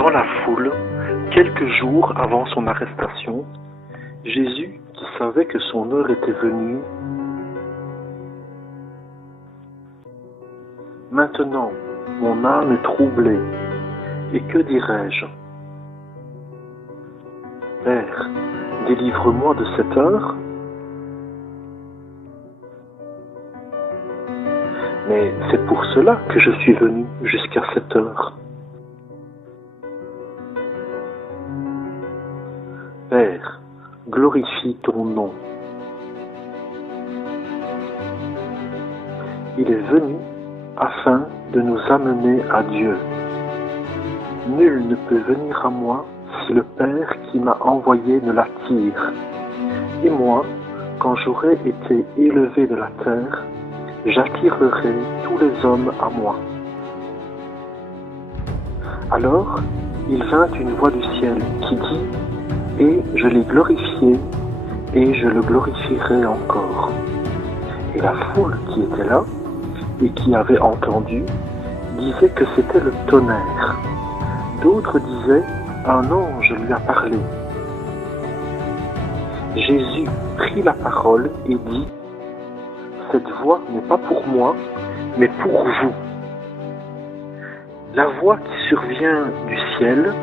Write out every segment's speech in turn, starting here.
Dans la foule, quelques jours avant son arrestation, Jésus, qui savait que son heure était venue, « Maintenant, mon âme est troublée, et que dirai-je? Père, délivre-moi de cette heure. Mais c'est pour cela que je suis venu jusqu'à cette heure. Père, glorifie ton nom. Il est venu afin de nous amener à Dieu. Nul ne peut venir à moi si le Père qui m'a envoyé ne l'attire. Et moi, quand j'aurai été élevé de la terre, j'attirerai tous les hommes à moi. Alors, il vint une voix du ciel qui dit « Et je l'ai glorifié, et je le glorifierai encore. » Et la foule qui était là, et qui avait entendu, disait que c'était le tonnerre. D'autres disaient « Un ange lui a parlé. » Jésus prit la parole et dit « Cette voix n'est pas pour moi, mais pour vous. » La voix qui survient du ciel,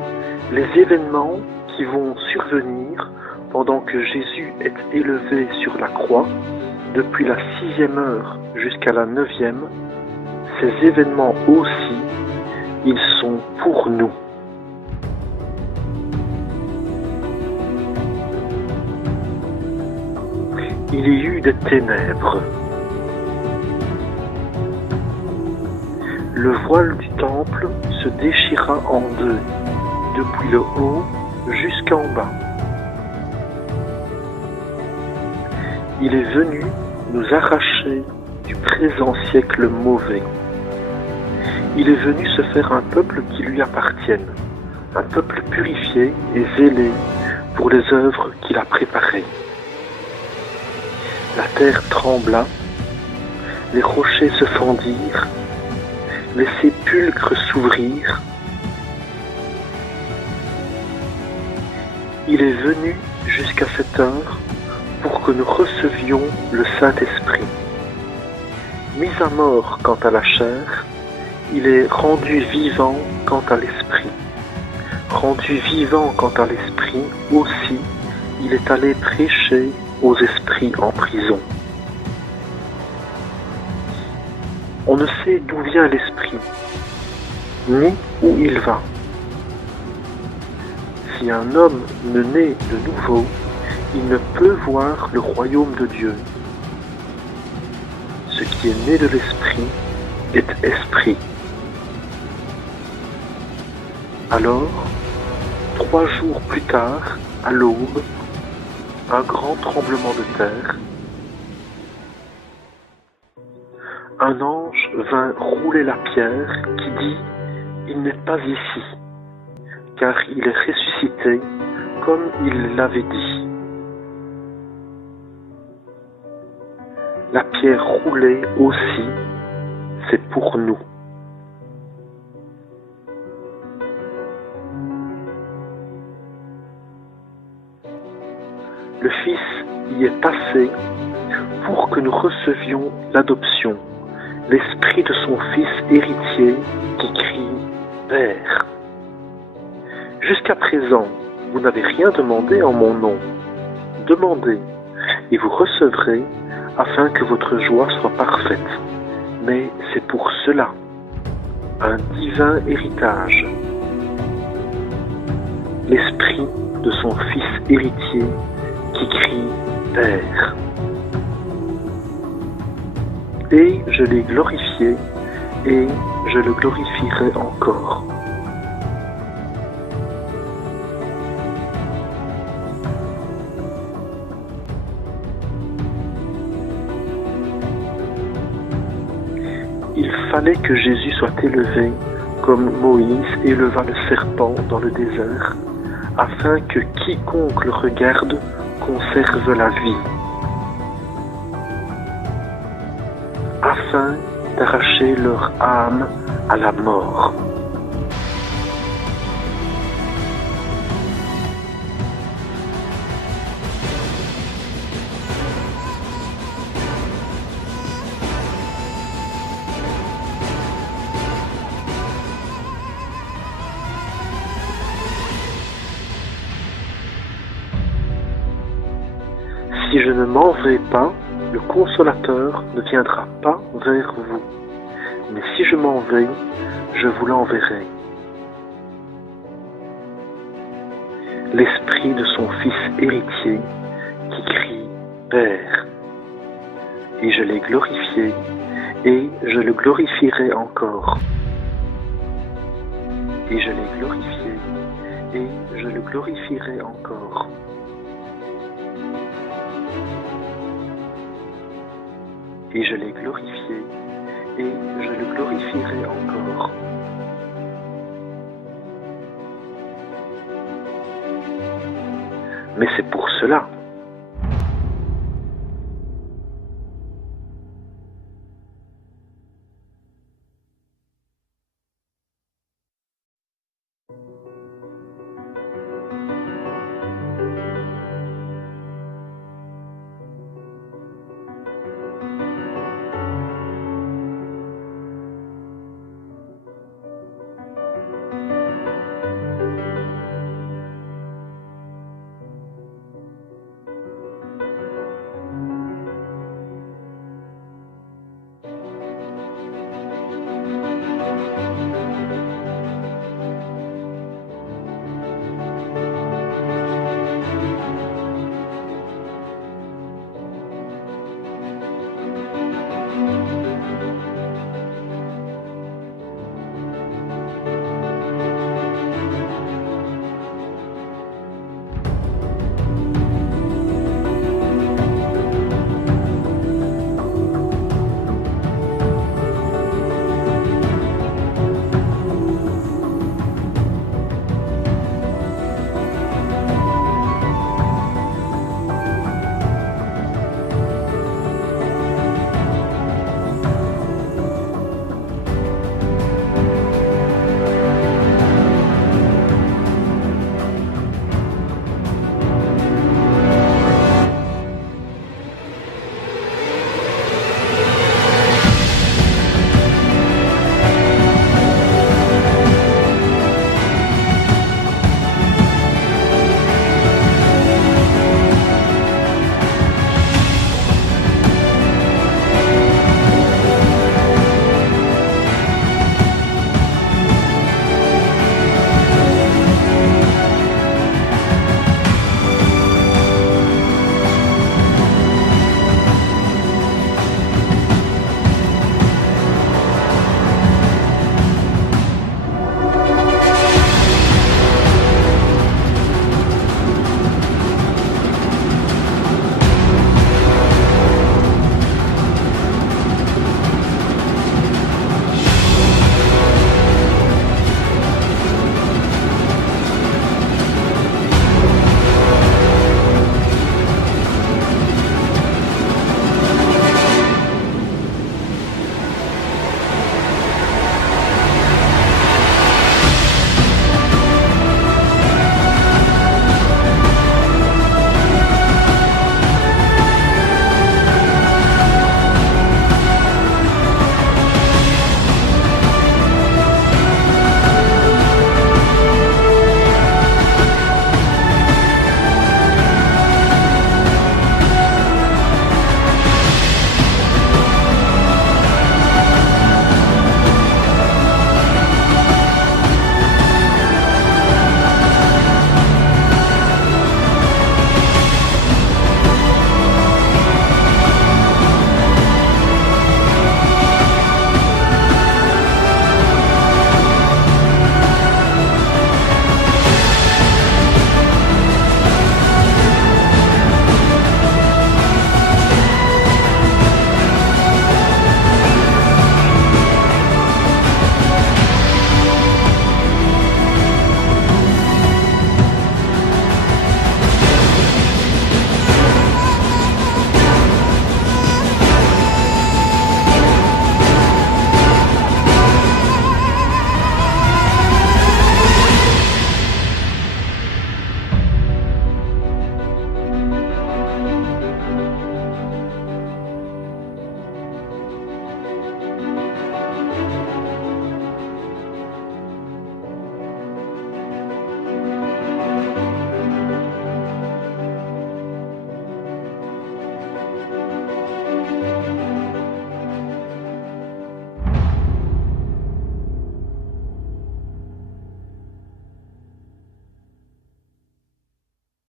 les événements qui vont survenir pendant que Jésus est élevé sur la croix, depuis la 6e heure jusqu'à la 9e, ces événements aussi, ils sont pour nous. Il y eut des ténèbres. Le voile du temple se déchira en deux, depuis le haut jusqu'en bas. Il est venu nous arracher du présent siècle mauvais. Il est venu se faire un peuple qui lui appartienne, un peuple purifié et zélé pour les œuvres qu'il a préparées. La terre trembla, les rochers se fendirent, les sépulcres s'ouvrirent. Il est venu jusqu'à cette heure pour que nous recevions le Saint-Esprit. Mis à mort quant à la chair, il est rendu vivant quant à l'esprit. Rendu vivant quant à l'esprit aussi, il est allé prêcher aux esprits en prison. On ne sait d'où vient l'esprit, ni où il va. Si un homme ne naît de nouveau, il ne peut voir le royaume de Dieu. Ce qui est né de l'esprit est esprit. Alors, 3 jours plus tard, à l'aube, un grand tremblement de terre. Un ange vint rouler la pierre qui dit « Il n'est pas ici, car il est ressuscité comme il l'avait dit. » La pierre roulée aussi, c'est pour nous. Le Fils y est passé pour que nous recevions l'adoption, l'esprit de son Fils héritier qui crie « Père ». Jusqu'à présent, vous n'avez rien demandé en mon nom. Demandez, et vous recevrez, afin que votre joie soit parfaite. Mais c'est pour cela, un divin héritage. L'esprit de son Fils héritier qui crie « Père ». Et je l'ai glorifié, et je le glorifierai encore. Il fallait que Jésus soit élevé, comme Moïse éleva le serpent dans le désert, afin que quiconque le regarde conserve la vie, afin d'arracher leur âme à la mort. si je ne m'en vais pas, le consolateur ne viendra pas vers vous. Mais si je m'en vais, je vous l'enverrai. L'esprit de son Fils héritier qui crie « Père ». Et je l'ai glorifié, et je le glorifierai encore. Et je l'ai glorifié, et je le glorifierai encore. Et je l'ai glorifié, et je le glorifierai encore. Mais c'est pour cela